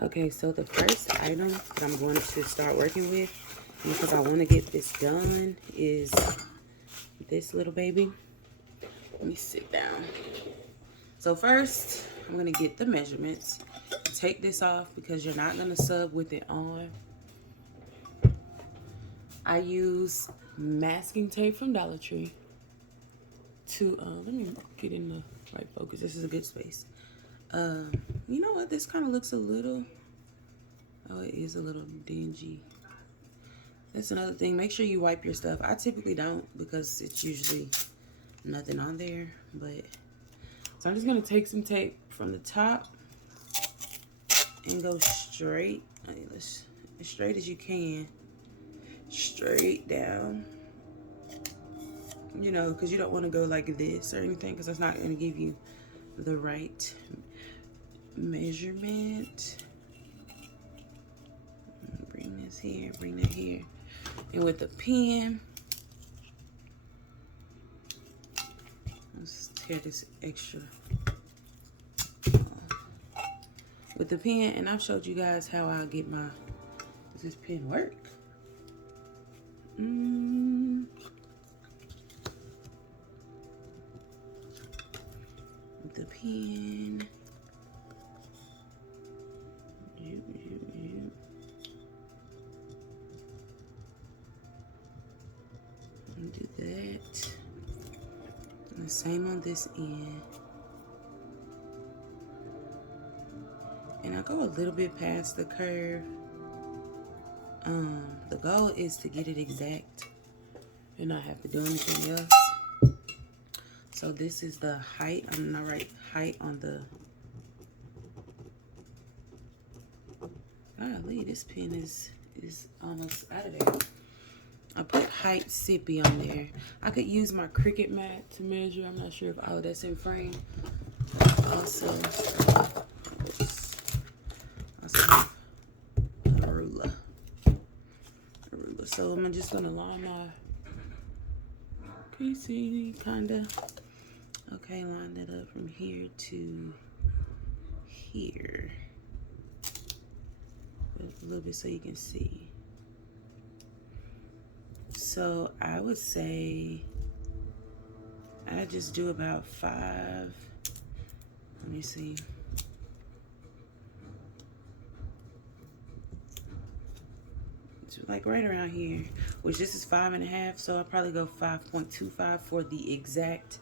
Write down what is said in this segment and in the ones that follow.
Okay, so the first item that I'm going to start working with, because I want to get this done, is this little baby. Let me sit down. So first, I'm going to get the measurements. Take this off because you're not going to sub with it on. I use masking tape from Dollar Tree to, let me get in the right focus. This is a good space. You know what? This kind of looks a little, oh, it is a little dingy. That's another thing. Make sure you wipe your stuff. I typically don't because it's usually nothing on there. But so I'm just going to take some tape from the top and go straight, as straight as you can, straight down. You know, because you don't want to go like this or anything, because that's not going to give you the right measurement. Bring this here, bring that here. And with the pen, let's tear this extra. With the pen, and I've showed you guys how I'll get my, does this pen work? With the pen, do that. And the same on this end. And I go a little bit past the curve. The goal is to get it exact and not have to do anything else. So this is the height. I'm not right height on the. Golly, this pen is almost out of there. I put height sippy on there. I could use my Cricut mat to measure. I'm not sure if all that's in frame. Also a ruler. So I'm just gonna line my PC kinda. Okay, line that up from here to here. A little bit so you can see. So I would say I just do about 5. Let me see. It's like right around here, which this is 5.5. So I'll probably go 5.25 for the exact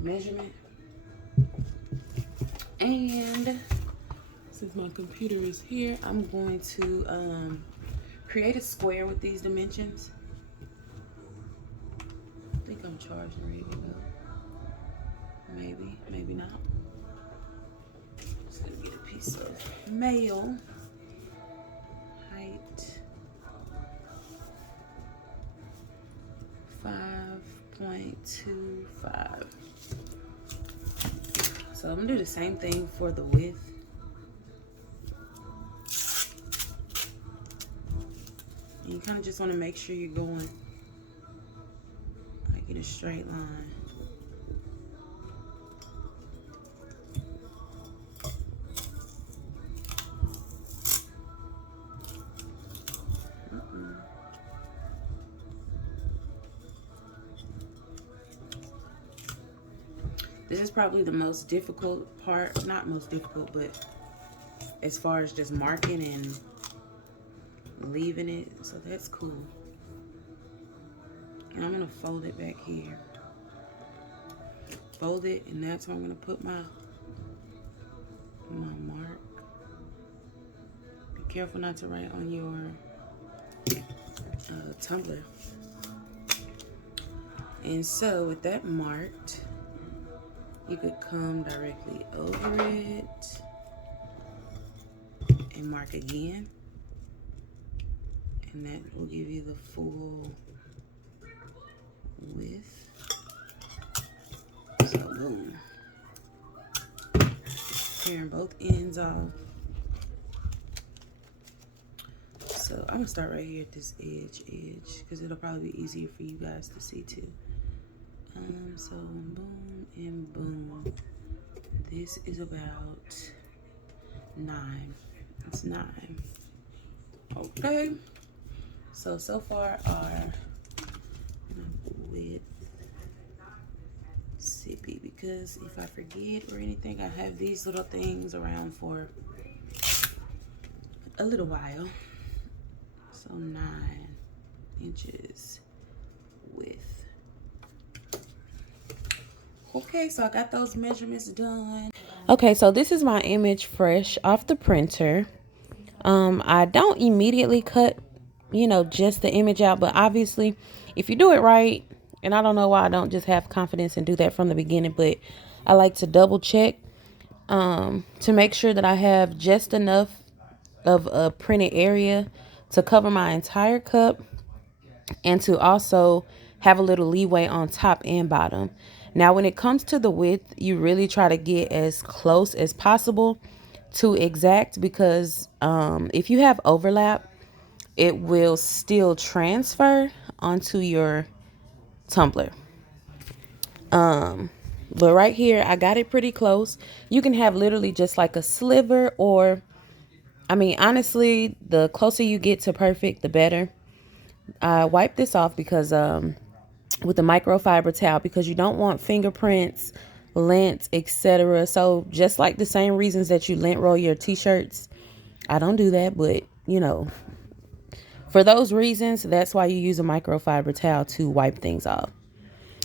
measurement. And since my computer is here, I'm going to create a square with these dimensions. I think I'm charged and ready to go. Maybe, maybe not. Just gonna get a piece of mail. Height 5.25. So I'm gonna do the same thing for the width. And you kind of just want to make sure you're going like in a straight line. This is probably the most difficult part, not most difficult, but as far as just marking and leaving it, so that's cool. And I'm gonna fold it back here. Fold it, and that's where I'm gonna put my mark. Be careful not to write on your tumbler. And so with that marked, you could come directly over it and mark again. And that will give you the full width. So boom. Tearing both ends off. So I'm gonna start right here at this edge, because it'll probably be easier for you guys to see too. So boom and boom. This is about 9. It's 9. Okay. So far our width, sippy, because if I forget or anything, I have these little things around for a little while. So 9 inches width. Okay, so I got those measurements done. Okay, so this is my image fresh off the printer. I don't immediately cut, just the image out, but obviously if you do it right, and I don't know why I don't just have confidence and do that from the beginning, but I like to double check to make sure that I have just enough of a printed area to cover my entire cup and to also have a little leeway on top and bottom. Now, when it comes to the width, you really try to get as close as possible to exact, because if you have overlap, it will still transfer onto your tumbler. But right here, I got it pretty close. You can have literally just like a sliver, or, I mean, honestly, the closer you get to perfect, the better. I wipe this off because with the microfiber towel, because you don't want fingerprints, lint, etc. So just like the same reasons that you lint roll your t-shirts, I don't do that, but for those reasons, that's why you use a microfiber towel to wipe things off.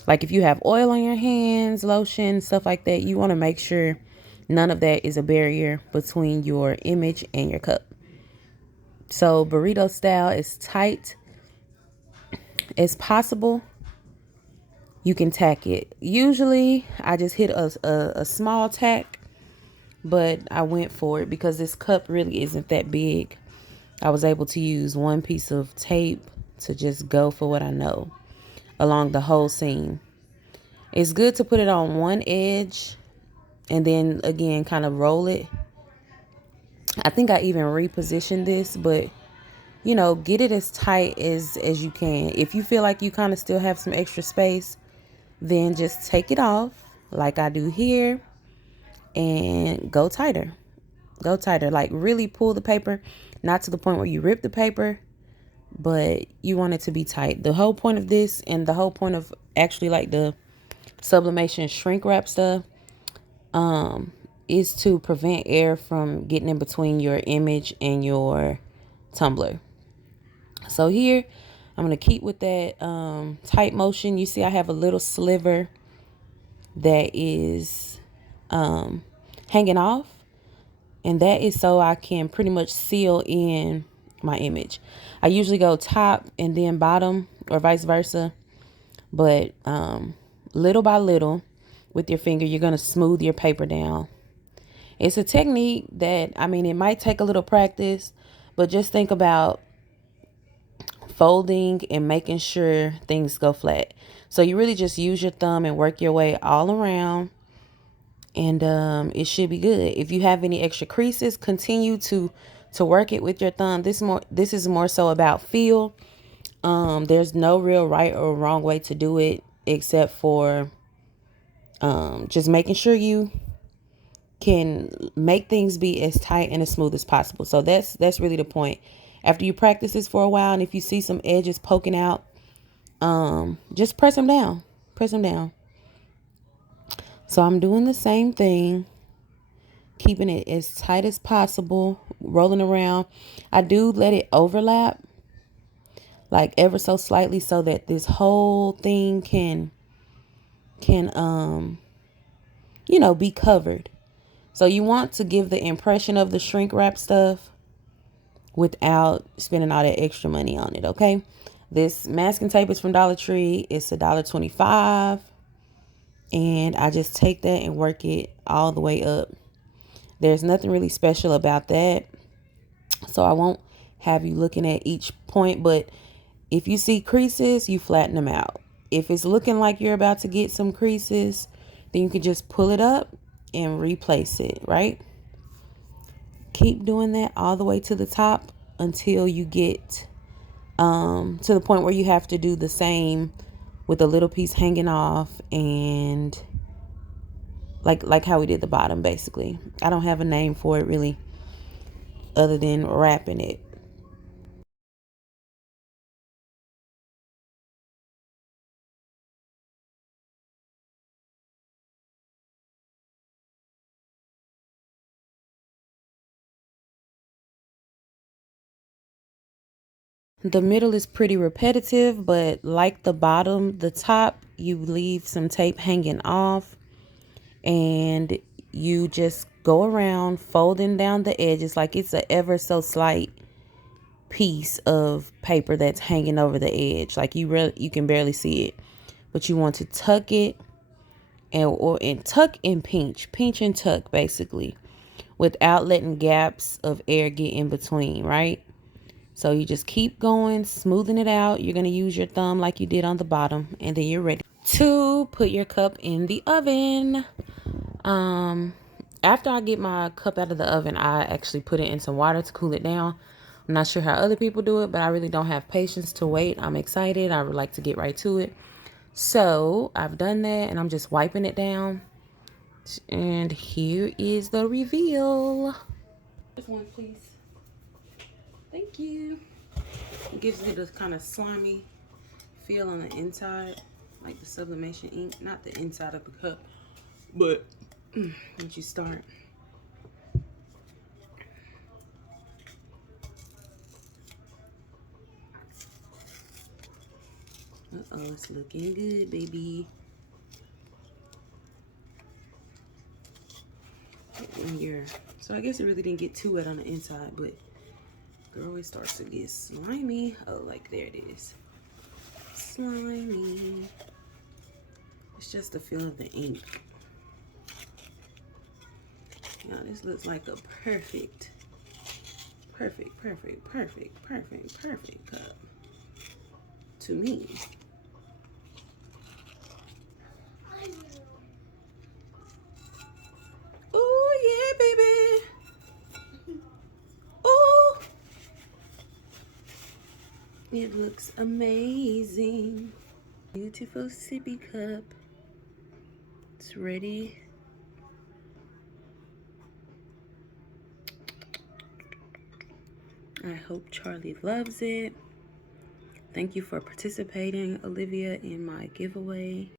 Like if you have oil on your hands, lotion, stuff like that, you want to make sure none of that is a barrier between your image and your cup. So burrito style, as tight as possible, you can tack it. Usually I just hit a small tack, but I went for it because this cup really isn't that big. I was able to use one piece of tape to just go for what I know along the whole seam. It's good to put it on one edge and then again kind of roll it. I think I even repositioned this, but get it as tight as you can. If you feel like you kind of still have some extra space, then just take it off like I do here and go tighter. Go tighter, like really pull the paper, not to the point where you rip the paper, but you want it to be tight. The whole point of this, and the whole point of actually like the sublimation shrink wrap stuff, is to prevent air from getting in between your image and your tumbler. So here I'm going to keep with that tight motion. You see I have a little sliver that is hanging off, and that is so I can pretty much seal in my image. I usually go top and then bottom, or vice versa, but little by little with your finger, you're going to smooth your paper down. It's a technique that, it might take a little practice, but just think about folding and making sure things go flat. So you really just use your thumb and work your way all around, and it should be good. If you have any extra creases, continue to work it with your thumb. This is more so about feel. There's no real right or wrong way to do it, except for just making sure you can make things be as tight and as smooth as possible. So that's really the point. After you practice this for a while, and if you see some edges poking out, just press them down. Press them down. So I'm doing the same thing, keeping it as tight as possible, rolling around. I do let it overlap, like ever so slightly, so that this whole thing can be covered. So you want to give the impression of the shrink wrap stuff without spending all that extra money on it, okay? This masking tape is from Dollar Tree. It's $1.25. And I just take that and work it all the way up. There's nothing really special about that, so I won't have you looking at each point, but if you see creases, you flatten them out. If it's looking like you're about to get some creases, then you can just pull it up and replace it, right? Keep doing that all the way to the top until you get to the point where you have to do the same with a little piece hanging off, and like how we did the bottom, basically. I don't have a name for it really, other than wrapping it. The middle is pretty repetitive, but like the bottom, the top, you leave some tape hanging off, and you just go around folding down the edges like it's a ever so slight piece of paper that's hanging over the edge. Like you can barely see it, but you want to tuck it and tuck and pinch and tuck basically, without letting gaps of air get in between, right? So you just keep going, smoothing it out. You're going to use your thumb like you did on the bottom, and then you're ready to put your cup in the oven. After I get my cup out of the oven, I actually put it in some water to cool it down. I'm not sure how other people do it, but I really don't have patience to wait. I'm excited. I would like to get right to it. So I've done that, and I'm just wiping it down. And here is the reveal. Just one, please. Thank you. It gives it a kind of slimy feel on the inside, like the sublimation ink. Not the inside of the cup, but once you start. Uh-oh, it's looking good, baby. So I guess it really didn't get too wet on the inside, but girl, it starts to get slimy. Oh, like there it is. Slimy. It's just the feel of the ink. Now this looks like a perfect cup to me. Oh yeah, baby. Oh, it looks amazing. Beautiful sippy cup. It's ready. I hope Charlie loves it. Thank you for participating, Olivia, in my giveaway.